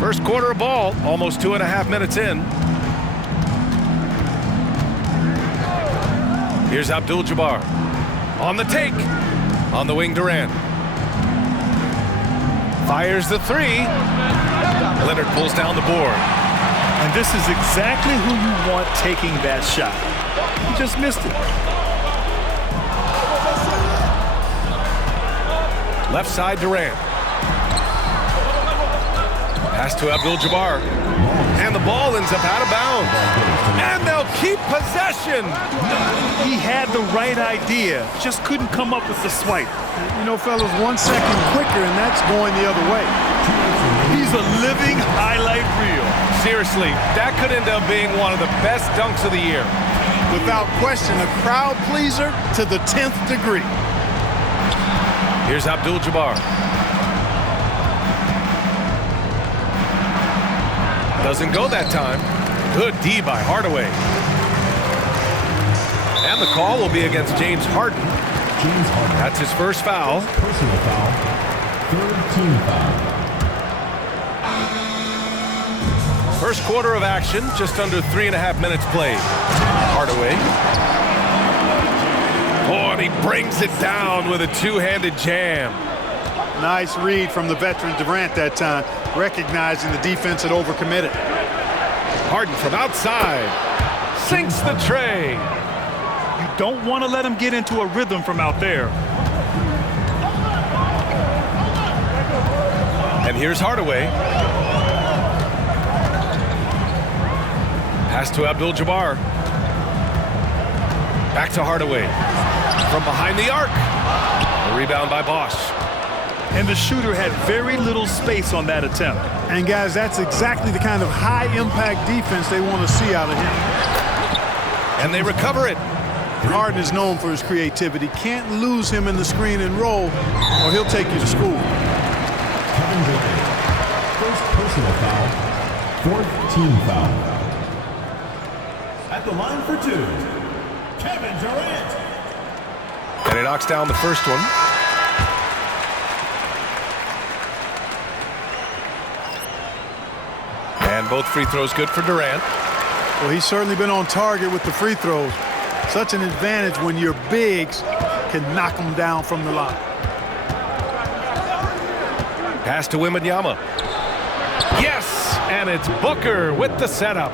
First quarter of ball, almost 2.5 minutes in. Here's Abdul-Jabbar. On the take. On the wing, Durant. Fires the three. Leonard pulls down the board. And this is exactly who you want taking that shot. He just missed it. Left side, Durant. Pass to Abdul-Jabbar. And the ball ends up out of bounds. And they'll keep possession. He had the right idea, just couldn't come up with the swipe. You know, fellas, 1 second quicker, and that's going the other way. He's a living highlight reel. Seriously, that could end up being one of the best dunks of the year. Without question, a crowd pleaser to the 10th degree. Here's Abdul-Jabbar. Doesn't go that time. Good D by Hardaway. And the call will be against James Harden. That's his first foul. Personal foul. Third team foul. First quarter of action, just under 3.5 minutes played. Hardaway. Oh, and he brings it down with a two-handed jam. Nice read from the veteran Durant that time, recognizing the defense had overcommitted. Harden from outside. Sinks the tray. You don't want to let him get into a rhythm from out there. And here's Hardaway. Pass to Abdul-Jabbar. Back to Hardaway. From behind the arc. A rebound by Bosch. And the shooter had very little space on that attempt. And guys, that's exactly the kind of high-impact defense they want to see out of him. And they recover it. Harden is known for his creativity. Can't lose him in the screen and roll, or he'll take you to school. Kevin Durant. First personal foul. Fourth team foul. At the line for two, Kevin Durant. And he knocks down the first one. And both free throws good for Durant. Well, he's certainly been on target with the free throws. Such an advantage when your bigs can knock them down from the line. Pass to Wembanyama. Yes, and it's Booker with the setup.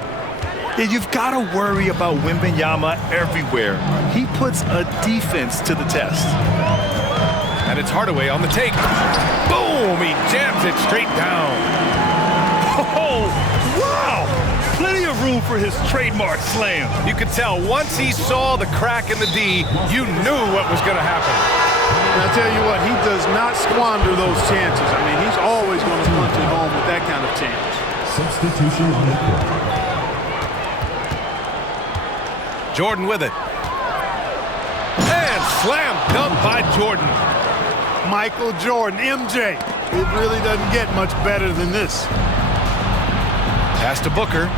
Yeah, you've got to worry about Wembanyama everywhere. He puts a defense to the test. And it's Hardaway on the take. Boom! He jams it straight down. Oh, wow! Plenty of room for his trademark slam. You could tell once he saw the crack in the D, you knew what was going to happen. And I tell you what, he does not squander those chances. I mean, he's always going to punch it home with that kind of chance. Substitution on the court. Jordan with it. And slam dunk by Jordan. Michael Jordan, MJ. It really doesn't get much better than this. Pass to Booker.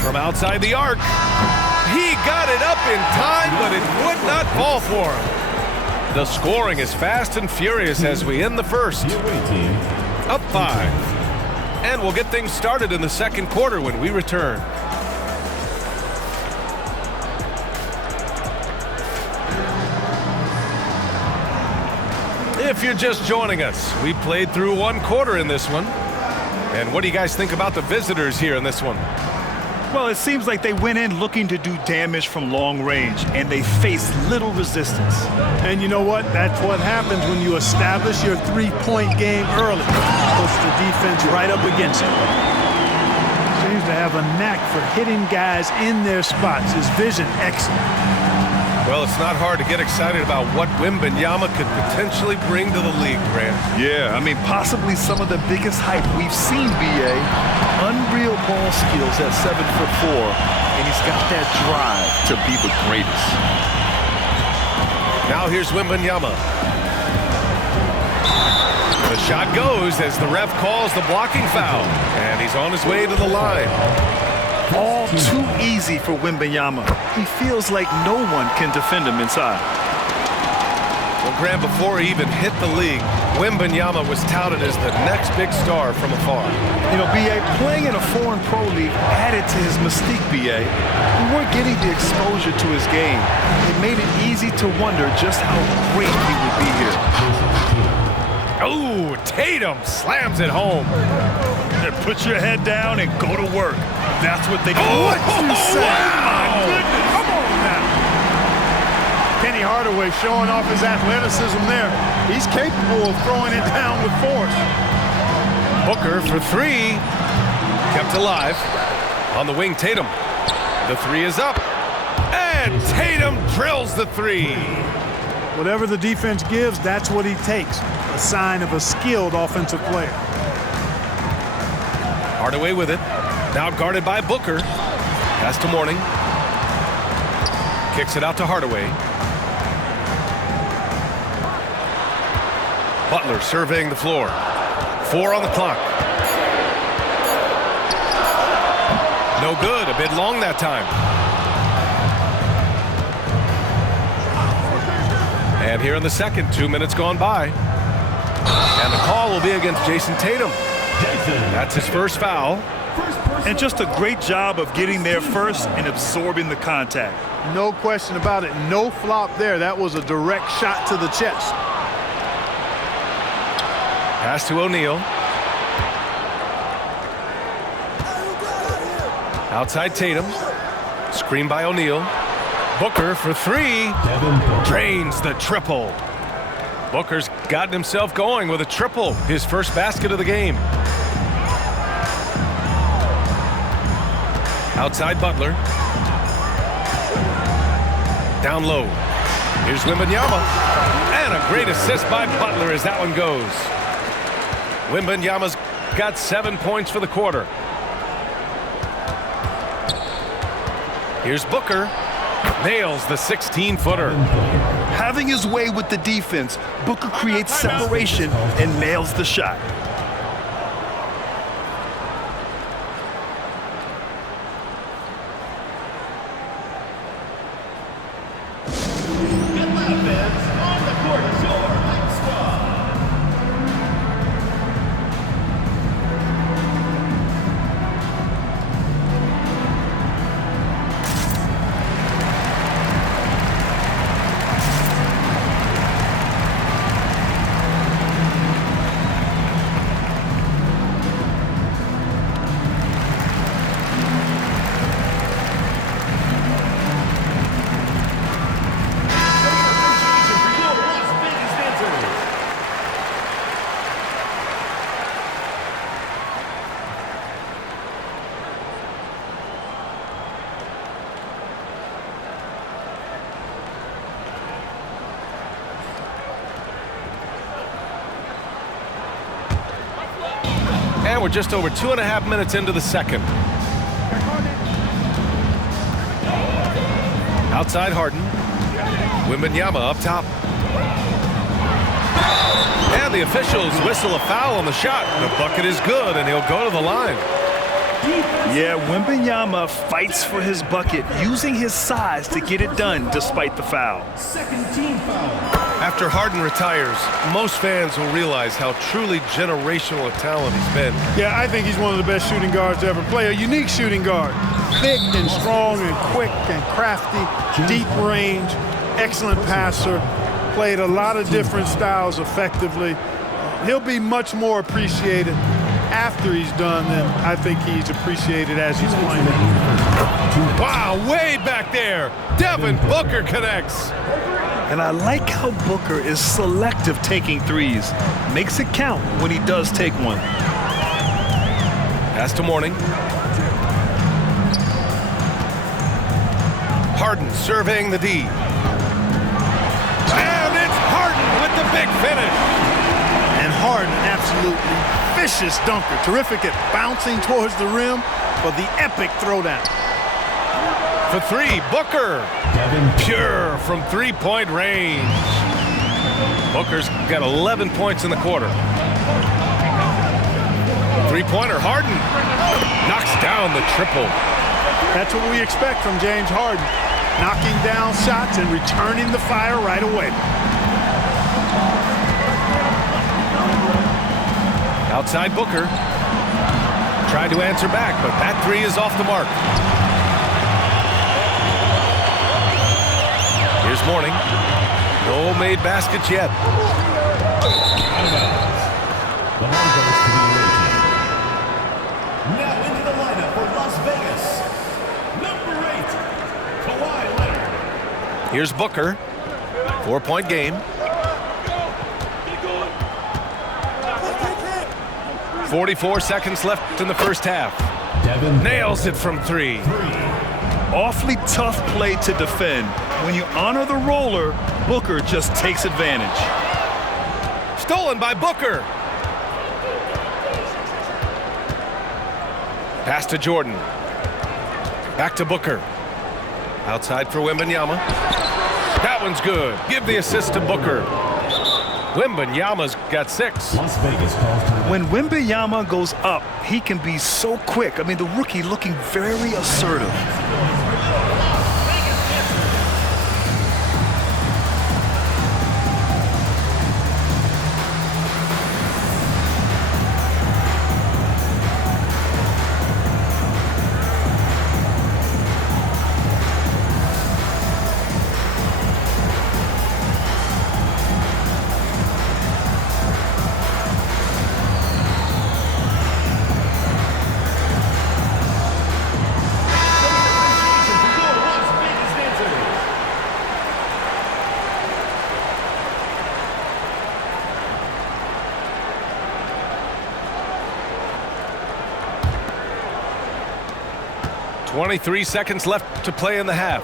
From outside the arc. He got it up in time, but it would not fall for him. The scoring is fast and furious as we end the first. Up 5. And we'll get things started in the second quarter when we return. If you're just joining us, we played through one quarter in this one. And what do you guys think about the visitors here in this one? Well, it seems like they went in looking to do damage from long range, and they faced little resistance. And you know what? That's what happens when you establish your three-point game early. Push the defense right up against it. Seems to have a knack for hitting guys in their spots. His vision, excellent. Well, it's not hard to get excited about what Wembanyama could potentially bring to the league, Grant. Yeah, I mean, possibly some of the biggest hype we've seen, B.A. Unreal ball skills at 7'4", and he's got that drive to be the greatest. Now here's Wembanyama. The shot goes as the ref calls the blocking foul, and he's on his way to the line. All too easy for Wembanyama. He feels like no one can defend him inside. Well, Grant, before he even hit the league, Wembanyama was touted as the next big star from afar. You know, B.A., playing in a foreign pro league added to his mystique, B.A. We weren't getting the exposure to his game. It made it easy to wonder just how great he would be here. Oh, Tatum slams it home. Put your head down and go to work. That's what they do. What you say? My goodness. Come on now. Penny Hardaway showing off his athleticism there. He's capable of throwing it down with force. Booker for three. Kept alive. On the wing, Tatum. The three is up. And Tatum drills the three. Whatever the defense gives, that's what he takes. A sign of a skilled offensive player. Hardaway with it. Now guarded by Booker. Pass to Mourning. Kicks it out to Hardaway. Butler surveying the floor. 4 on the clock. No good. A bit long that time. And here in the second, 2 minutes gone by. And the call will be against Jason Tatum. That's his first foul. And just a great job of getting there first and absorbing the contact. No question about it. No flop there. That was a direct shot to the chest. Pass to O'Neal. Outside Tatum. Screen by O'Neal. Booker for three. Drains the triple. Booker's gotten himself going with a triple. His first basket of the game. Outside Butler. Down low. Here's Wembanyama. And a great assist by Butler as that one goes. Wembanyama's got 7 points for the quarter. Here's Booker. Nails the 16-footer. Having his way with the defense, Booker creates separation and nails the shot. And we're just over 2.5 minutes into the second. Outside Harden. Wembanyama up top. And the officials whistle a foul on the shot. The bucket is good, and he'll go to the line. Yeah, Wembanyama fights for his bucket, using his size to get it done despite the foul. Second team foul. After Harden retires, most fans will realize how truly generational a talent he's been. Yeah, I think he's one of the best shooting guards to ever play. A unique shooting guard. Thick and strong and quick and crafty, deep range, excellent passer. Played a lot of different styles effectively. He'll be much more appreciated after he's done than I think he's appreciated as he's playing. Wow, way back there. Devin Booker connects. And I like how Booker is selective taking threes. Makes it count when he does take one. Pass to Mourning. Harden surveying the D. And it's Harden with the big finish. And Harden, absolutely vicious dunker. Terrific at bouncing towards the rim for the epic throwdown. For three, Booker. Pure from three-point range. Booker's got 11 points in the quarter. Three-pointer, Harden knocks down the triple. That's what we expect from James Harden. Knocking down shots and returning the fire right away. Outside Booker. Tried to answer back, but that three is off the mark. Here's Mourning. No made baskets yet. The ball goes to the away team. Now into the lineup for Las Vegas. Number 8, Kawhi Leonard. Here's Booker. 4-point game. 44 seconds left in the first half. Nails it from three. Awfully tough play to defend. When you honor the roller, Booker just takes advantage. Stolen by Booker. Pass to Jordan. Back to Booker. Outside for Wembanyama. That one's good. Give the assist to Booker. Wembanyama's got 6. Las Vegas calls for When Wembanyama goes up, he can be so quick. I mean, the rookie looking very assertive. Las Vegas dancers. 23 seconds left to play in the half.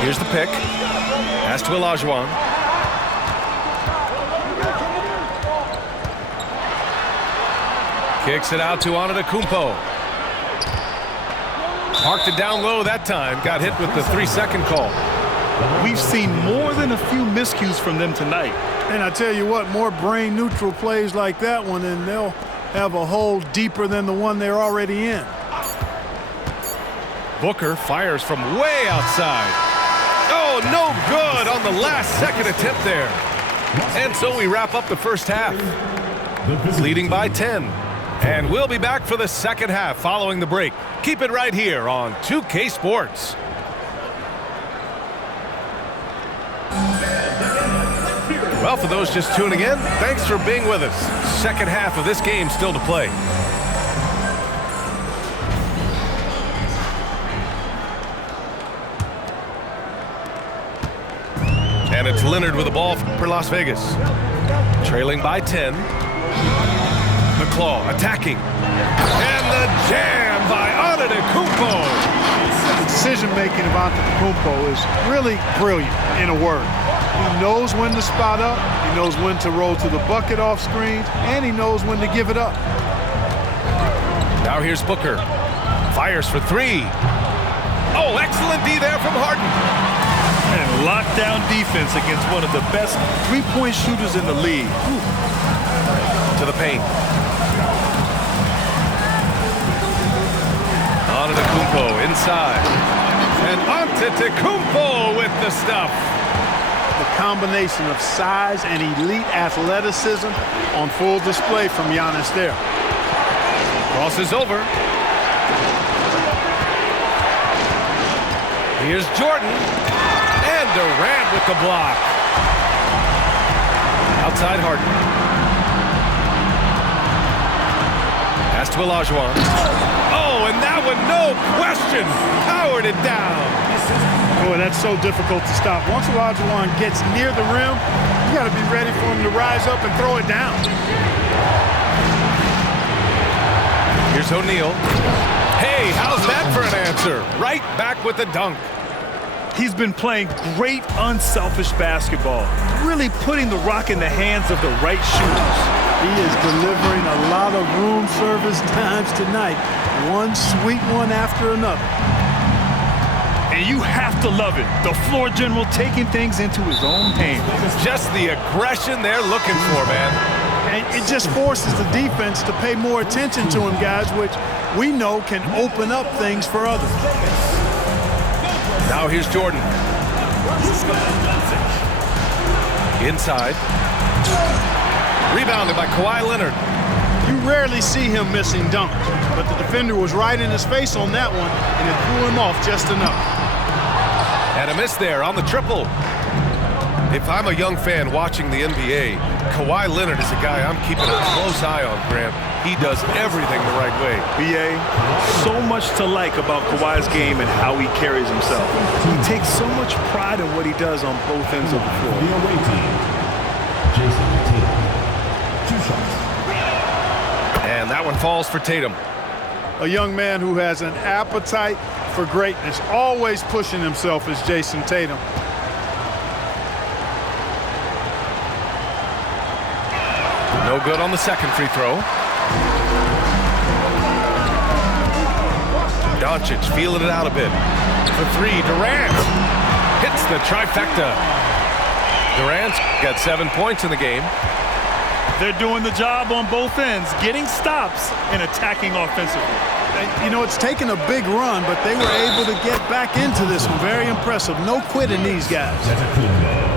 Here's the pick. Pass to Olajuwon. Kicks it out to Antetokounmpo. Parked it down low that time. Got hit with the 3-second call. We've seen more than a few miscues from them tonight. And I tell you what, more brain-neutral plays like that one, and they'll have a hole deeper than the one they're already in. Booker fires from way outside. Oh, no good on the last-second attempt there. And so we wrap up the first half, leading by 10. And we'll be back for the second half following the break. Keep it right here on 2K Sports. Well, for those just tuning in, thanks for being with us. Second half of this game still to play. And it's Leonard with the ball for Las Vegas. Trailing by 10. The claw attacking. And the jam by Antetokounmpo. The decision-making of Antetokounmpo is really brilliant, in a word. He knows when to spot up, he knows when to roll to the bucket off screens, and he knows when to give it up. Now here's Booker. Fires for 3. Oh, excellent D there from Harden. And lockdown defense against one of the best three-point shooters in the league. To the paint. Antetokounmpo inside. And Antetokounmpo with the stuff. The combination of size and elite athleticism on full display from Giannis there. Crosses over. Here's Jordan. And Durant with the block. Outside Harden. Pass to Olajuwon. Oh, and that one, no question, powered it down. Boy, that's so difficult to stop. Once Olajuwon gets near the rim, you got to be ready for him to rise up and throw it down. Here's O'Neal. Hey, how's that for an answer? Right back with the dunk. He's been playing great unselfish basketball, really putting the rock in the hands of the right shooters. He is delivering a lot of room service times tonight. One sweet one after another. And you have to love it. The floor general taking things into his own hands. Just the aggression they're looking for, man. And it just forces the defense to pay more attention to him, guys, which we know can open up things for others. Now here's Jordan. Inside. Rebound. Rebounded by Kawhi Leonard. You rarely see him missing dunks, but the defender was right in his face on that one, and it threw him off just enough. And a miss there on the triple. If I'm a young fan watching the NBA, Kawhi Leonard is a guy I'm keeping a close eye on, Graham. He does everything the right way. BA, so much to like about Kawhi's game and how he carries himself. He takes so much pride in what he does on both ends of the floor. The away team, Jason Tatum. 2 shots. And that one falls for Tatum. A young man who has an appetite for greatness, always pushing himself, is Jason Tatum. No good on the second free throw. Doncic feeling it out a bit. For 3, Durant hits the trifecta. Durant's got 7 points in the game. They're doing the job on both ends, getting stops and attacking offensively. And, you know, it's taken a big run, but they were able to get back into this one. Very impressive. No quitting these guys. That's a clean ball.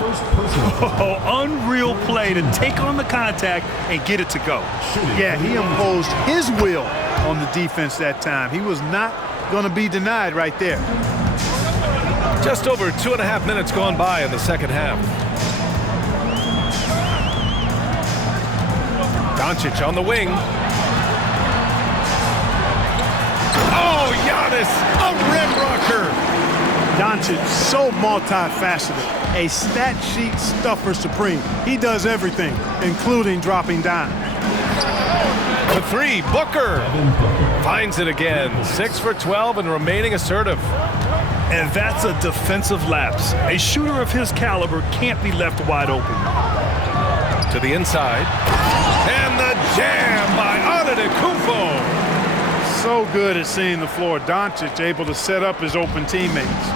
First personal foul. Oh, unreal play to take on the contact and get it to go. Yeah, he imposed his will on the defense that time. He was not going to be denied right there. Just over 2.5 minutes gone by in the second half. Doncic on the wing. Oh, Giannis, a rim rocker. Doncic, so multifaceted. A stat sheet stuffer supreme. He does everything, including dropping dimes. The 3, Booker finds it again. 6 for 12 and remaining assertive. And that's a defensive lapse. A shooter of his caliber can't be left wide open. To the inside. And the jam by Antetokounmpo. So good at seeing the floor. Doncic able to set up his open teammates.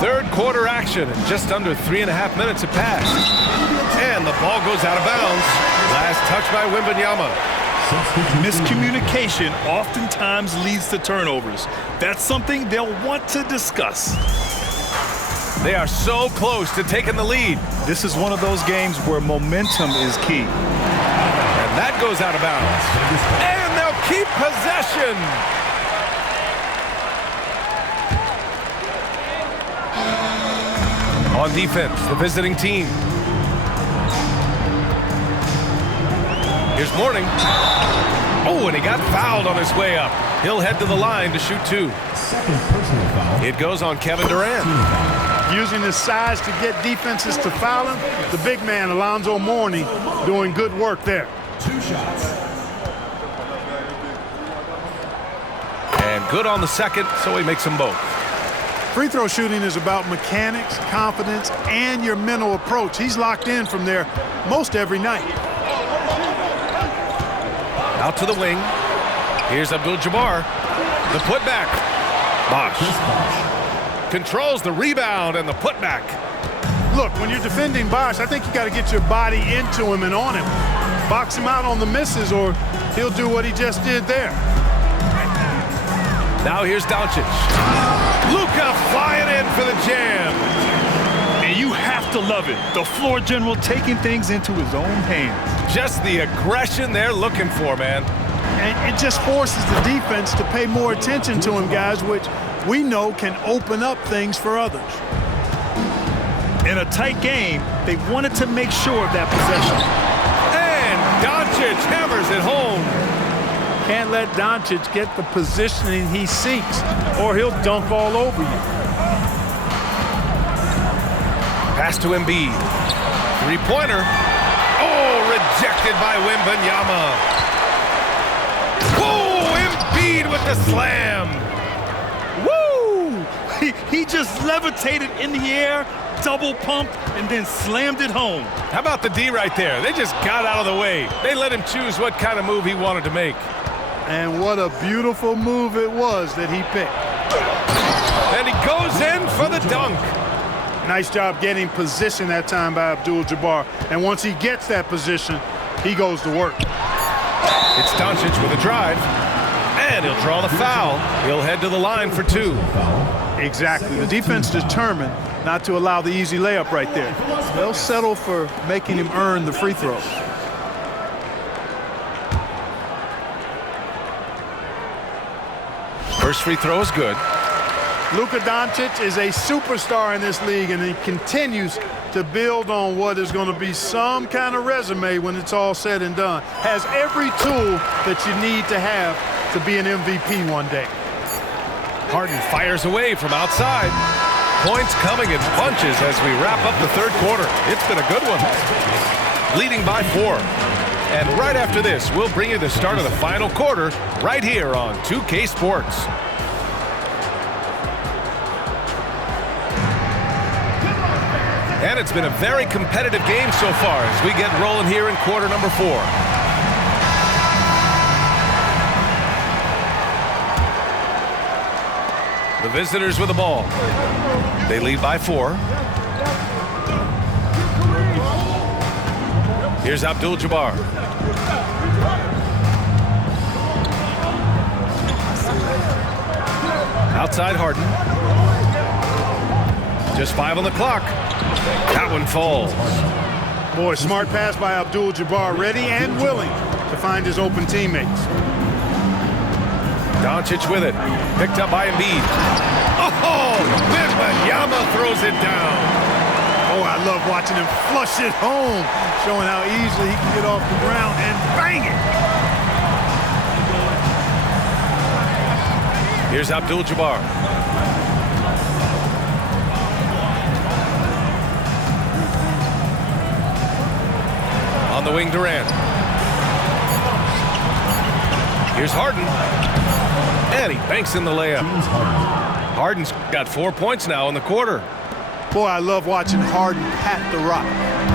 Third quarter action, and just under 3.5 minutes have passed. And the ball goes out of bounds. Last touch by Wembanyama. Miscommunication oftentimes leads to turnovers. That's something they'll want to discuss. They are so close to taking the lead. This is one of those games where momentum is key. And that goes out of bounds. And they'll keep possession. On defense, the visiting team. Here's Mourning. Oh, and he got fouled on his way up. He'll head to the line to shoot 2. Second personal foul. It goes on Kevin Durant. Using his size to get defenses to foul him, the big man, Alonzo Mourning, doing good work there. 2 shots. And good on the second, so he makes them both. Free throw shooting is about mechanics, confidence, and your mental approach. He's locked in from there most every night. Out to the wing. Here's Abdul-Jabbar. The putback. Bosh controls the rebound and the putback. Look, when you're defending Bosh, I think you got to get your body into him and on him. Box him out on the misses, or he'll do what he just did there. Now here's Doncic. Luka flying in for the jam. And you have to love it. The floor general taking things into his own hands. Just the aggression they're looking for, man. And it just forces the defense to pay more attention to him, guys, which we know can open up things for others. In a tight game, they wanted to make sure of that possession. And Doncic hammers it home. Can't let Doncic get the positioning he seeks, or he'll dunk all over you. Pass to Embiid. Three-pointer. Oh, rejected by Wembanyama. Whoa, Embiid with the slam. Woo! He just levitated in the air, double pumped, and then slammed it home. How about the D right there? They just got out of the way. They let him choose what kind of move he wanted to make. And what a beautiful move it was that he picked. And he goes in for the dunk. Nice job getting position that time by Abdul-Jabbar. And once he gets that position, he goes to work. It's Doncic with a drive. And he'll draw the foul. He'll head to the line for 2. Exactly. The defense determined not to allow the easy layup right there. They'll settle for making him earn the free throws. First free throw is good. Luka Doncic is a superstar in this league, and he continues to build on what is going to be some kind of resume when it's all said and done. Has every tool that you need to have to be an MVP one day. Harden fires away from outside. Points coming in bunches as we wrap up the third quarter. It's been a good one. Leading by 4. And right after this, we'll bring you the start of the final quarter right here on 2K Sports. And it's been a very competitive game so far as we get rolling here in quarter number 4. The visitors with the ball. They lead by 4. Here's Abdul-Jabbar. Outside Harden. Just 5 on the clock. That one falls. Boy, smart pass by Abdul-Jabbar, ready and willing to find his open teammates. Doncic with it. Picked up by Embiid. Oh! Wembanyama throws it down. Oh, I love watching him flush it home, showing how easily he can get off the ground and bang it. Here's Abdul-Jabbar. On the wing, Durant. Here's Harden. And he banks in the layup. Harden's got 4 points now in the quarter. Boy, I love watching Harden pat the rock.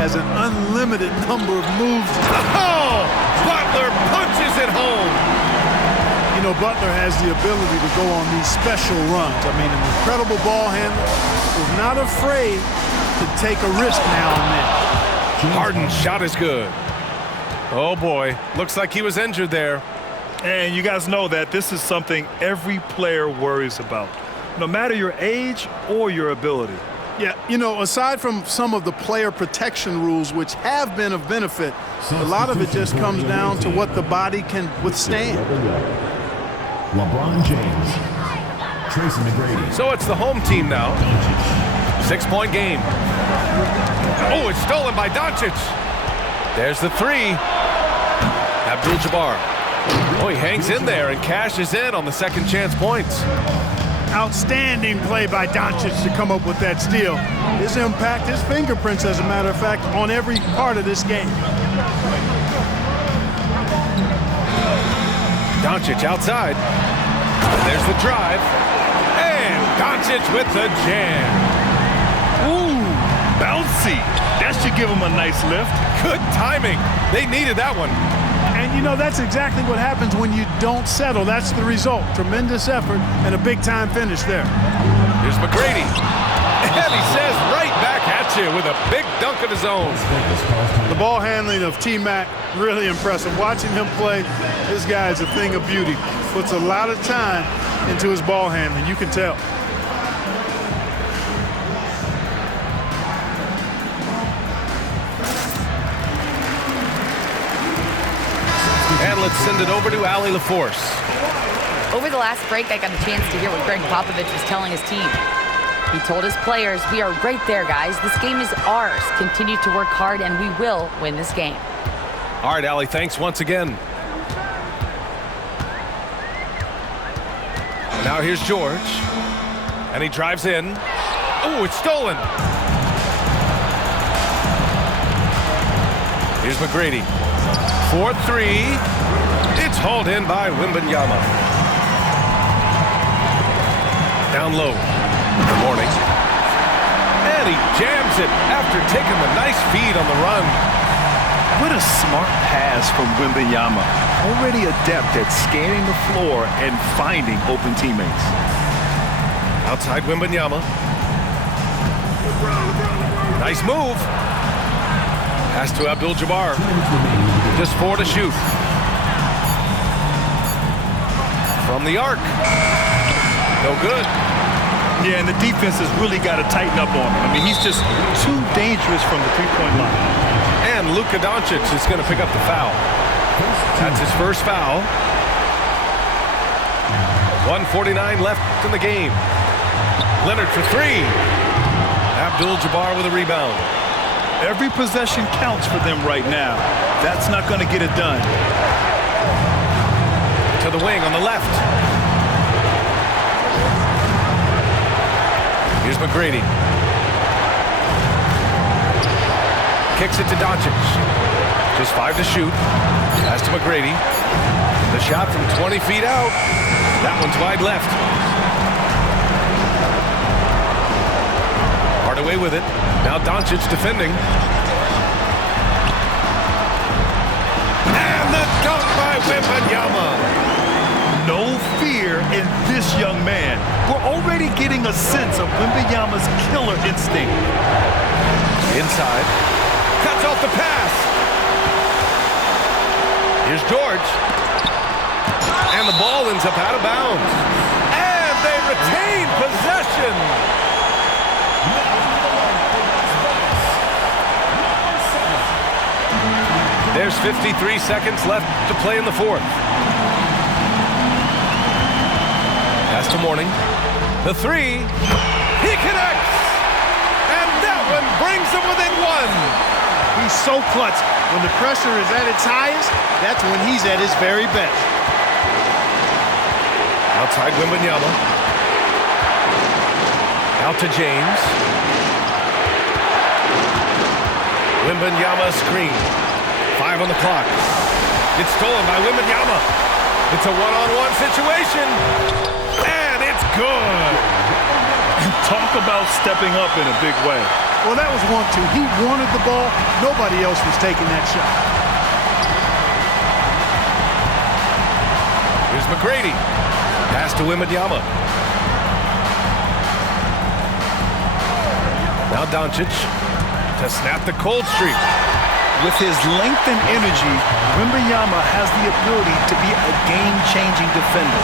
Has an unlimited number of moves. Oh! Butler punches it home. You know, Butler has the ability to go on these special runs. I mean, an incredible ball handler, is not afraid to take a risk now and then. Harden's shot is good. Oh boy, looks like he was injured there. And you guys know that this is something every player worries about, no matter your age or your ability. Yeah, you know, aside from some of the player protection rules, which have been of benefit, a lot of it just comes down to what the body can withstand. LeBron James, Tracy McGrady. So it's the home team now. 6-point game. Oh, it's stolen by Doncic. There's the 3. Abdul-Jabbar. Oh, he hangs in there and cashes in on the second chance points. Outstanding play by Doncic to come up with that steal. His impact, his fingerprints, as a matter of fact, on every part of this game. Doncic outside. There's the drive. And Doncic with the jam. Ooh, bouncy. That should give him a nice lift. Good timing. They needed that one. And, you know, that's exactly what happens when you don't settle. That's the result. Tremendous effort and a big-time finish there. Here's McGrady. And he says right back at you with a big dunk of his own. The ball handling of T-Mac, really impressive. Watching him play, this guy is a thing of beauty. Puts a lot of time into his ball handling. You can tell. And let's send it over to Allie LaForce. Over the last break, I got a chance to hear what Greg Popovich was telling his team. He told his players, we are right there, guys. This game is ours. Continue to work hard, and we will win this game. All right, Allie, thanks once again. Now here's George. And he drives in. Oh, it's stolen. Here's McGrady. 4-3. It's hauled in by Wembanyama. Down low. Good morning. And he jams it after taking the nice feed on the run. What a smart pass from Wembanyama. Already adept at scanning the floor and finding open teammates. Outside Wembanyama. Nice move. Pass to Abdul-Jabbar. Just 4 to shoot. From the arc. No good. Yeah, and the defense has really got to tighten up on him. I mean, he's just too dangerous from the three-point line. And Luka Doncic is going to pick up the foul. That's his first foul. 1:49 left in the game. Leonard for three. Abdul-Jabbar with a rebound. Every possession counts for them right now. That's not going to get it done. To the wing on the left. Here's McGrady. Kicks it to Doncic. Just 5 to shoot. Pass to McGrady. The shot from 20 feet out. That one's wide left. Hardaway with it. Now Doncic defending. And the dunk by Wembanyama. No fear in this young man. We're already getting a sense of Wembanyama's killer instinct. Inside. Cuts off the pass. Here's George. And the ball ends up out of bounds. And they retain possession. There's 53 seconds left to play in the fourth. Pass to Mourning. The three. He connects. And that one brings them within one. He's so clutch. When the pressure is at its highest, that's when he's at his very best. Outside Wembanyama. Out to James. Wembanyama screen. 5 on the clock. It's stolen by Wembanyama. It's a one-on-one situation. And it's good. Talk about stepping up in a big way. Well, that was 1-2. He wanted the ball. Nobody else was taking that shot. Here's McGrady. Pass to Wembanyama. Now Doncic to snap the cold streak. With his length and energy, Wembanyama has the ability to be a game-changing defender.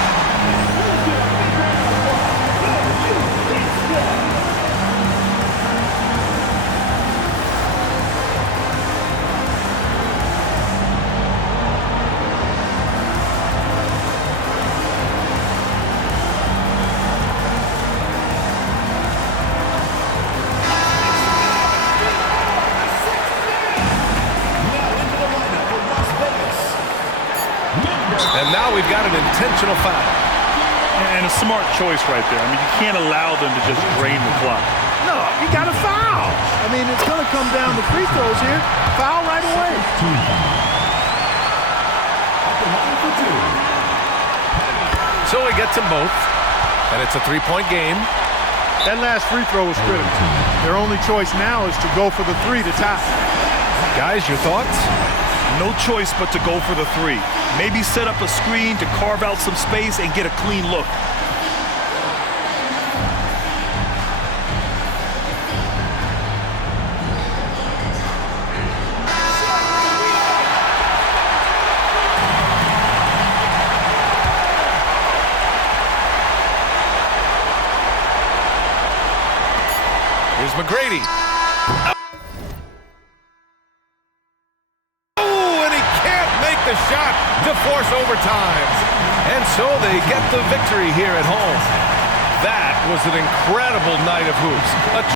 And now we've got an intentional foul. And a smart choice right there. I mean, you can't allow them to just drain the clock. No, you got to foul. I mean, it's going to come down to free throws here. Foul right away. So he gets them both. And it's a three-point game. That last free throw was critical. Their only choice now is to go for the three to tie. Guys, your thoughts? No choice but to go for the three. Maybe set up a screen to carve out some space and get a clean look. Here's McGrady. The shot to force overtime. And so they get the victory here at home. That was an incredible night of hoops.